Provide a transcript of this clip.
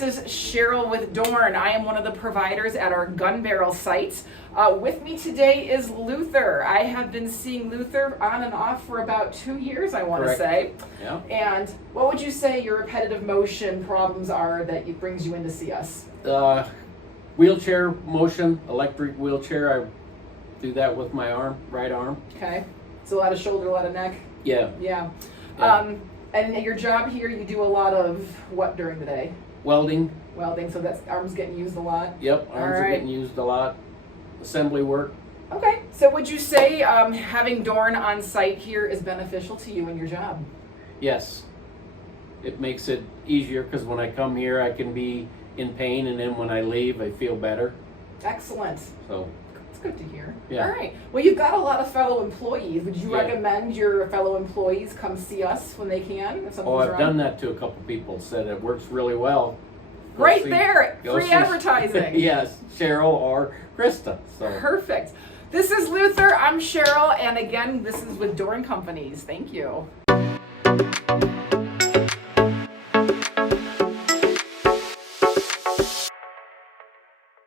This is Cheryl with DORN. I am one of the providers at our gun barrel site. With me today is Luther. I have been seeing Luther on and off for about 2 years, I want to say. Yeah. And what would you say your repetitive motion problems are that it brings you in to see us? Wheelchair motion, electric wheelchair. I do that with my arm, right arm. Okay. So a lot of shoulder, a lot of neck? Yeah. Yeah. Yeah. And at your job here, you do a lot of what during the day? Welding. Welding, so that's arms getting used a lot? Yep, arms All are right. getting used a lot. Assembly work. Okay, so would you say having DORN on site here is beneficial to you in your job? Yes. It makes it easier because when I come here, I can be in pain, and then when I leave, I feel better. Excellent. So. It's good to hear. Yeah. All right. Well, you've got a lot of fellow employees. Would you Yeah. recommend your fellow employees come see us when they can? If something's Oh, I've wrong? done that to a couple people. Said it works really well. Go Right see- there, go free see- advertising. Yes, Cheryl or Krista. So. Perfect. This is Luther. I'm Cheryl, and again, this is with DORN Companies. Thank you.